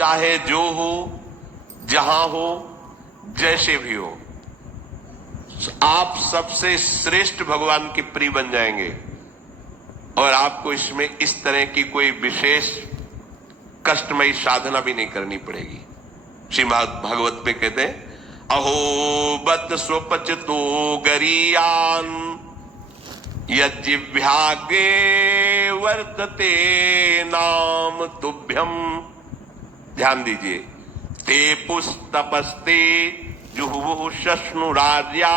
चाहे जो हो, जहां हो, जैसे भी हो, आप सबसे श्रेष्ठ भगवान के प्रिय बन जाएंगे और आपको इसमें इस तरह की कोई विशेष कष्टमयी साधना भी नहीं करनी पड़ेगी। श्रीमद् भागवत में कहते हैं, अहो बत स्वपचतो गरीयान यज्जिह्वाग्रे वर्तते नाम तुभ्यम। ध्यान दीजिए, ते पुस्तपस्ते जुहुः शश्नुरार्या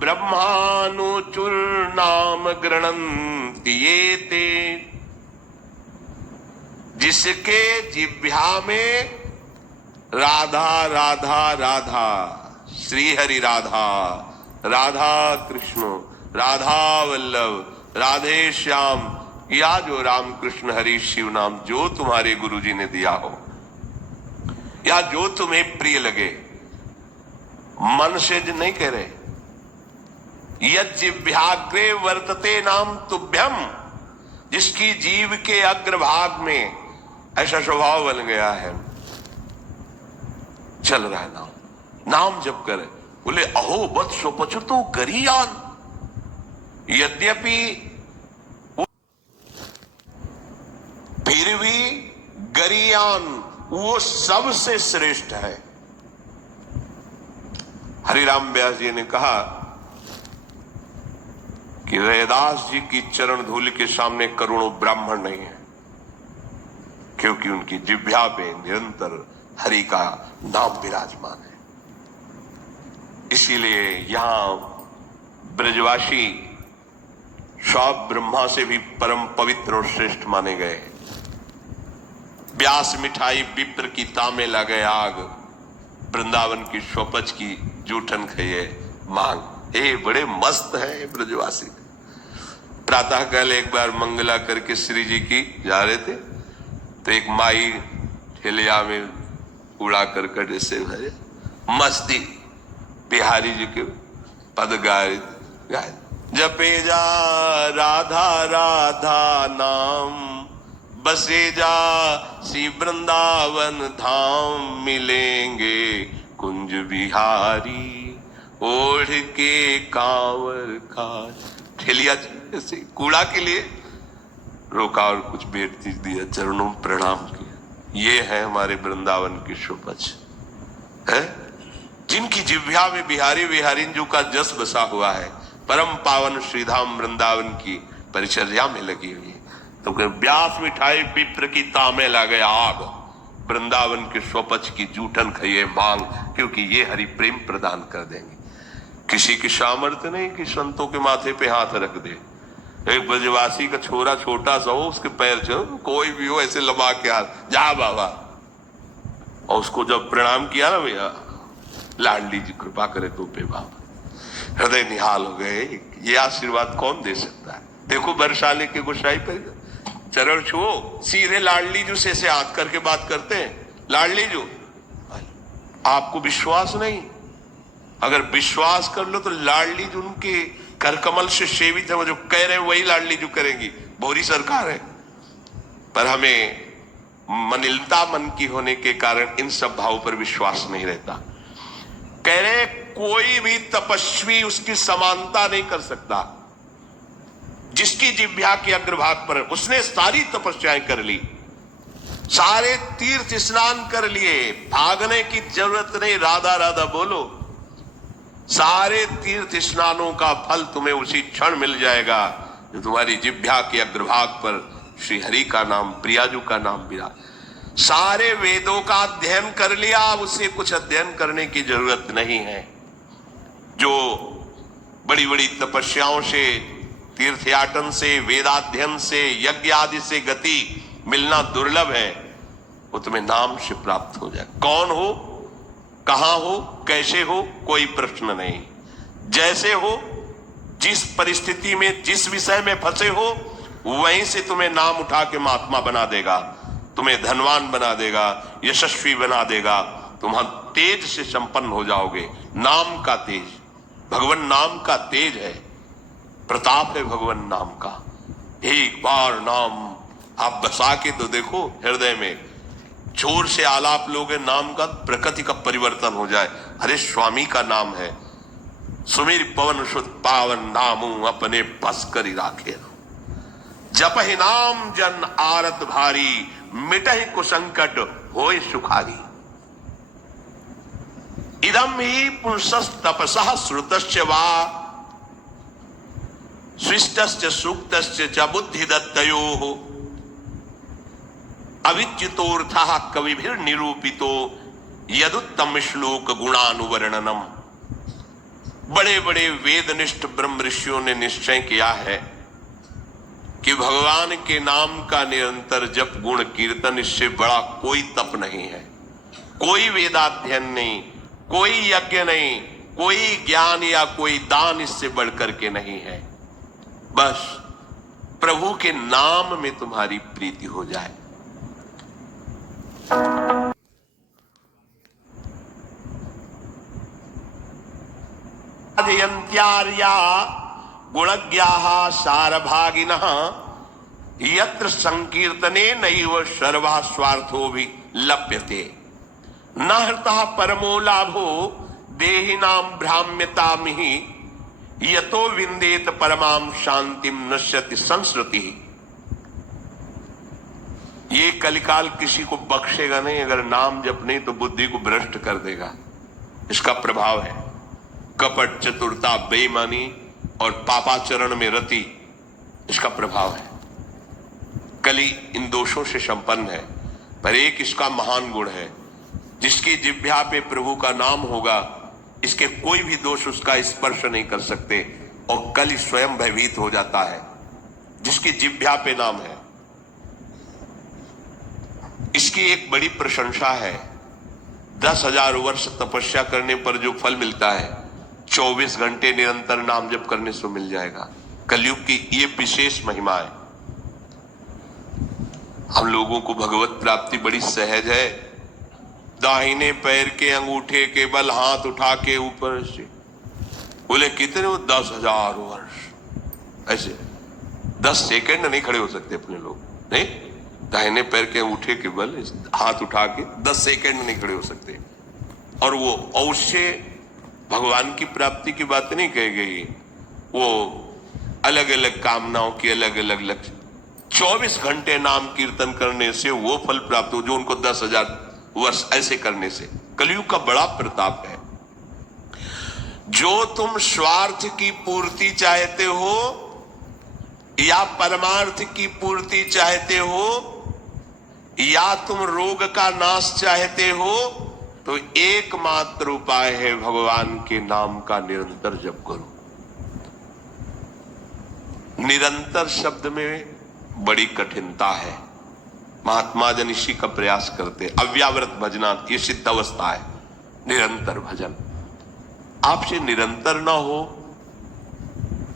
ब्रह्मानुचूर्णाम गृणन्ति ये ते। जिसके जिह्वा में राधा राधा राधा, श्री हरि राधा, राधा कृष्ण, राधा वल्लभ, राधे श्याम, या जो राम कृष्ण हरि शिव नाम जो तुम्हारे गुरुजी ने दिया हो, या जो तुम्हें प्रिय लगे, मन से नहीं कह रहे, यज्जिह्वाग्रे वर्तते नाम तुभ्यम। जिसकी जीव के अग्रभाग में ऐसा स्वभाव बन गया है, चल रहा है नाम, नाम जप करे, बोले अहो बत स्वपचतो गरीयान। यद्यपि फिर भी गरीयान वो सबसे श्रेष्ठ है। हरिराम व्यास जी ने कहा कि रैदास जी की चरण धूल के सामने करोड़ों ब्राह्मण नहीं है, क्योंकि उनकी जिह्वा पे निरंतर हरि का नाम विराजमान है। इसीलिए यहां ब्रजवासी सब ब्रह्मा से भी परम पवित्र और श्रेष्ठ माने गए। व्यास मिठाई विप्र की तामे लगे आग, वृंदावन की स्वपच की जूठन खाइए मांग। ये बड़े मस्त है ब्रजवासी। प्रातः काल एक बार मंगला करके श्री जी की जा रहे थे, तो एक माई ठेलिया में उड़ा करकट से भरे मस्ती बिहारी जी के पद गाय जपे जा राधा राधा नाम, बसे जा श्री वृंदावन धाम, मिलेंगे कुंज बिहारी ओढ़ के कांवर का। ठेलिया से कूड़ा के लिए रोका और कुछ भेंट चीज दिया, चरणों में प्रणाम किया। ये है हमारे वृंदावन की शोपच है, जिनकी जिह्वा में बिहारी बिहारीन जो का जस बसा हुआ है, परम पावन श्रीधाम वृंदावन की परिचर्या में लगी हुई है। तो व्यास मिठाई विप्र की तामे लगे आग, वृंदावन के स्वपच की जूठन खाइए मांग, क्योंकि ये हरि प्रेम प्रदान कर देंगे। किसी की सामर्थ्य नहीं कि संतों के माथे पे हाथ रख दे। एक ब्रजवासी का छोरा छोटा सा हो, उसके पैर चलो, कोई भी हो ऐसे लबा के हाथ, जा बाबा, और उसको जब प्रणाम किया ना, भैया लाडली जी कृपा करे तो पे बाबा, हृदय निहाल हो गए। ये आशीर्वाद कौन दे सकता है? देखो बरसाले के गोसाई पर चरण छुओ, सीधे लाडली जी से हाथ करके बात करते हैं। लाडली जी, आपको विश्वास नहीं? अगर विश्वास कर लो तो लाडली जी उनके कर कमल से सेवित है, वो जो कह रहे हैं वही लाडली जी करेंगी। बोरी सरकार है, पर हमें मनिलता मन की होने के कारण इन सब भावों पर विश्वास नहीं रहता। कह रहे कोई भी तपस्वी उसकी समानता नहीं कर सकता। जिसकी जिह्वा के अग्रभाग पर उसने सारी तपस्याएं कर ली, सारे तीर्थ स्नान कर लिए, भागने की जरूरत नहीं, राधा राधा बोलो, सारे तीर्थ स्नानों का फल तुम्हें उसी क्षण मिल जाएगा जो तुम्हारी जिह्वा के अग्रभाग पर श्री हरि का नाम, प्रियाजू का विराज। सारे वेदों का अध्ययन कर लिया, अब उससे कुछ अध्ययन करने की जरूरत नहीं है। जो बड़ी बड़ी तपस्याओं से, तीर्थयाटन से, वेदाध्ययन से, यज्ञ आदि से गति मिलना दुर्लभ है, वो तुम्हें नाम से प्राप्त हो जाए। कौन हो, कहां हो, कैसे हो, कोई प्रश्न नहीं। जैसे हो, जिस परिस्थिति में, जिस विषय में फंसे हो, वहीं से तुम्हें नाम उठा के महात्मा बना देगा, तुम्हें धनवान बना देगा, यशस्वी बना देगा, तुम तेज से संपन्न हो जाओगे। नाम का तेज, भगवान नाम का तेज है, प्रताप है भगवान नाम का। एक बार नाम आप बसा के तो देखो हृदय में, जोर से आलाप लोगे नाम का, प्रकृति का परिवर्तन हो जाए। अरे स्वामी का नाम है, सुमेर पवन सुत पावन नामू अपने बस करी राखे। जप ही नाम जन आरत भारी, मिटहि कुसंकट होय सुखारी। इदम ही पुंसस तपसः श्रुतश्च वा, स्विष्टश्च सूक्तश्च च बुद्धिदत्तयोः। अविच्युतोऽर्थः कविभिर्निरूपितो, यदुत्तम श्लोक गुणानुवर्णनम। बड़े बड़े वेदनिष्ठ ब्रह्म ऋषियों ने निश्चय किया है कि भगवान के नाम का निरंतर जप गुण कीर्तन, इससे बड़ा कोई तप नहीं है, कोई वेदाध्ययन नहीं, कोई यज्ञ नहीं, कोई ज्ञान या कोई दान इससे बढ़कर के नहीं है। बस प्रभु के नाम में तुम्हारी प्रीति हो जाए। अध्ययन्त्यार्या गुणज्ञाः सारभागिनः, यत्र संकीर्तने नैव सर्वः स्वार्थो भी लप्यते। न हृतः परमो लाभो देहिनां भ्राम्यतामिहि, यतो विन्देत परमां शांतिं नश्यति संस्कृति। ये कलिकाल किसी को बख्शेगा नहीं, अगर नाम जप नहीं तो बुद्धि को भ्रष्ट कर देगा। इसका प्रभाव है कपट, चतुरता, बेईमानी और पापाचरण में रति, इसका प्रभाव है। कली इन दोषों से संपन्न है, पर एक इसका महान गुण है, जिसकी जिह्वा पे प्रभु का नाम होगा, इसके कोई भी दोष उसका स्पर्श नहीं कर सकते, और कली स्वयं भयभीत हो जाता है जिसकी जिह्वा पे नाम है। इसकी एक बड़ी प्रशंसा है, 10,000 वर्ष तपस्या करने पर जो फल मिलता है, 24 घंटे निरंतर नाम जप करने से मिल जाएगा। कलयुग की ये विशेष महिमा है। हम लोगों को भगवत प्राप्ति बड़ी सहज है। दाहिने पैर के अंगूठे के बल हाथ उठा के ऊपर से बोले कितने हो, 10,000 वर्ष। ऐसे 10 सेकंड नहीं खड़े हो सकते अपने लोग, नहीं। दाहिने पैर के अंगूठे के बल हाथ उठा के 10 सेकंड नहीं खड़े हो सकते। और वो अवश्य भगवान की प्राप्ति की बात नहीं कही गई, वो अलग अलग कामनाओं की अलग अलग लक्ष्य। 24 घंटे नाम कीर्तन करने से वो फल प्राप्त हो जो उनको 10,000 वर्ष ऐसे करने से। कलयुग का बड़ा प्रताप है। जो तुम स्वार्थ की पूर्ति चाहते हो या परमार्थ की पूर्ति चाहते हो, या तुम रोग का नाश चाहते हो, तो एकमात्र उपाय है भगवान के नाम का निरंतर जप करो। निरंतर शब्द में बड़ी कठिनता है। महात्मा जन इसी का प्रयास करते। अव्यावृत भजना ये सिद्ध अवस्था है, निरंतर भजन। आपसे निरंतर ना हो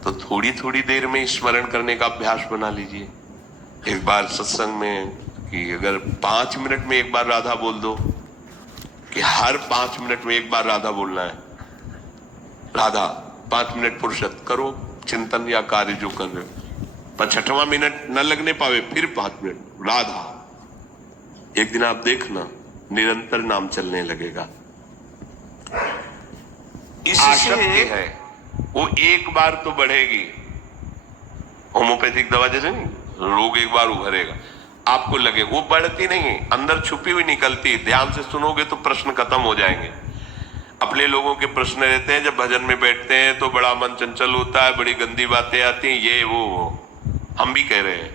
तो थोड़ी थोड़ी देर में स्मरण करने का अभ्यास बना लीजिए। एक बार सत्संग में कि अगर 5 मिनट में एक बार राधा बोल दो, कि हर 5 मिनट में एक बार राधा बोलना है। राधा 5 मिनट फुर्सत करो, चिंतन या कार्य जो कर रहे हो, पर 6वां मिनट न लगने पावे फिर 5 मिनट राधा। एक दिन आप देखना निरंतर नाम चलने लगेगा। आसक्ति है वो एक बार तो बढ़ेगी। होम्योपैथिक दवा जैसे नहीं, रोग एक बार उभरेगा, आपको लगे वो बढ़ती नहीं, अंदर छुपी हुई निकलती। ध्यान से सुनोगे तो प्रश्न खत्म हो जाएंगे। अपने लोगों के प्रश्न रहते हैं, जब भजन में बैठते हैं तो बड़ा मन चंचल होता है, बड़ी गंदी बातें आती हैं, ये वो। हम भी कह रहे हैं,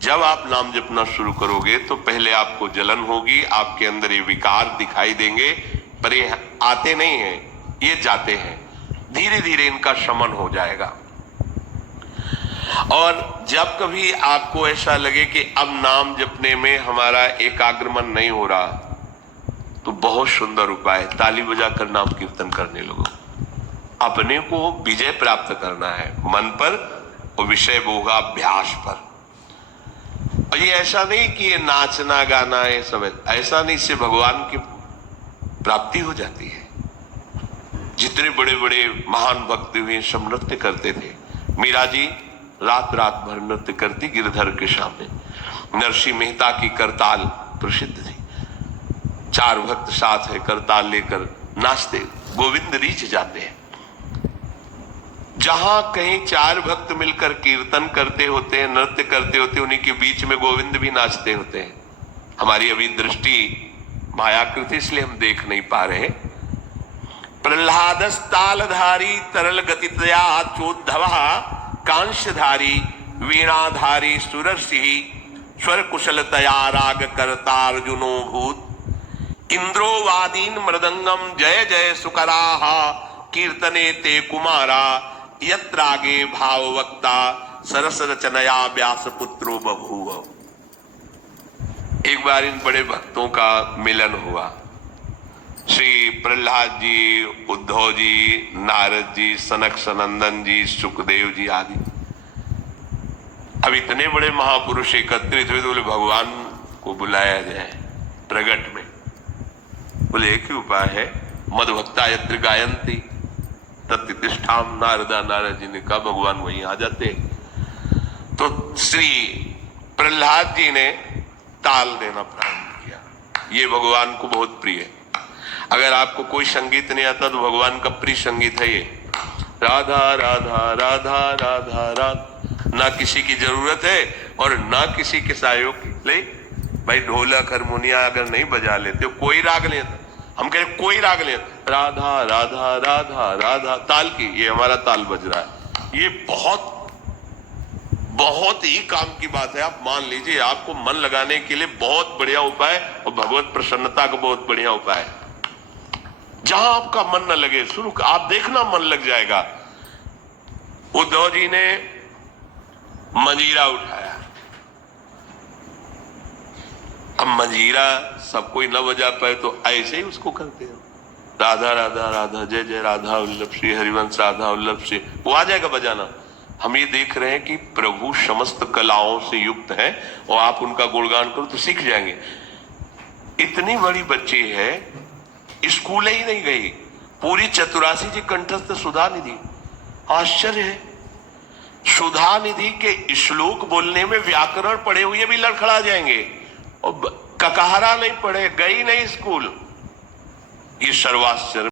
जब आप नाम जपना शुरू करोगे तो पहले आपको जलन होगी, आपके अंदर ये विकार दिखाई देंगे, पर ये आते नहीं हैं, ये जाते हैं। धीरे धीरे इनका शमन हो जाएगा। और जब कभी आपको ऐसा लगे कि अब नाम जपने में हमारा एकाग्रमन नहीं हो रहा, तो बहुत सुंदर उपाय है, ताली बजाकर नाम कीर्तन करने लगो। अपने को विजय प्राप्त करना है मन पर और विषय भोगाभ्यास पर। और ये ऐसा नहीं कि ये नाचना गाना ये सब ऐसा नहीं, इससे भगवान की प्राप्ति हो जाती है। जितने बड़े बड़े महान भक्त हुए सब नृत्य करते थे। मीरा जी रात रात भर नृत्य करती गिरधर के सामने। नरसिंह मेहता की करताल प्रसिद्ध थी। चार भक्त साथ है करताल लेकर नाचते गोविंद रीच जाते हैं। जहां कहीं चार भक्त मिलकर कीर्तन करते होते हैं, नृत्य करते होते हैं, उन्हीं के बीच में गोविंद भी नाचते होते हैं। हमारी अभी दृष्टि मायाकृति, इसलिए हम देख नहीं पा रहे। प्रहलादस तालधारी तरल गतितया चोद्धवा कांशधारी वीणाधारी सुरसिंह स्वर कुशलतया राग करता अर्जुनो भूत इंद्रो वादीन मृदंगम जय जय सुकराः कीर्तने ते कुमारा यत्रागे भाववक्ता सरस रचनया व्यास पुत्रो बभूव। एक बार इन बड़े भक्तों का मिलन हुआ। श्री प्रहलाद जी, उद्धव जी, नारद जी, सनक सनंदन जी, सुखदेव जी आदि। अब इतने बड़े महापुरुष एकत्रित हुए तो बोले भगवान को बुलाया जाए प्रगट में। बोले एक ही उपाय है, मदभक्ता यत्र गायन्ति तत्तिष्ठाम। नारदा नारद जी ने कहा भगवान वहीं आ जाते। तो श्री प्रहलाद जी ने ताल देना प्रारंभ किया। ये भगवान को बहुत प्रिय है। अगर आपको कोई संगीत नहीं आता तो भगवान का प्रिय संगीत है ये, राधा राधा राधा राधा राधा। ना किसी की जरूरत है और ना किसी के सहयोग की। ले भाई ढोलक हारमोनिया अगर नहीं बजा लेते हो, कोई राग लेते, हम कह रहे कोई राग ले, राधा राधा राधा राधा ताल की, ये हमारा ताल बज रहा है। ये बहुत बहुत ही काम की बात है। आप मान लीजिए आपको मन लगाने के लिए बहुत बढ़िया उपाय और भगवत प्रसन्नता का बहुत बढ़िया उपाय। जहां आपका मन न लगे शुरू आप देखना मन लग जाएगा। उद्धव जी ने मंजीरा उठाया। अब मंजीरा सब कोई न बजा पाए तो ऐसे ही उसको करते हो, राधा राधा राधा जय जय राधा वल्लभ श्री हरिवंश राधा वल्लभ श्री, वो आ जाएगा बजाना। हम ये देख रहे हैं कि प्रभु समस्त कलाओं से युक्त हैं और आप उनका गुणगान करो तो सीख जाएंगे। इतनी बड़ी बच्ची है, स्कूल ही नहीं गई, पूरी चतुरासी जी कंठस्थ सुधा निधि। आश्चर्य है, सुधा निधि के श्लोक बोलने में व्याकरण पढ़े हुए भी लड़खड़ा जाएंगे और ककहरा नहीं पढ़े, गई नहीं स्कूल। ये सर्वाश्चर्य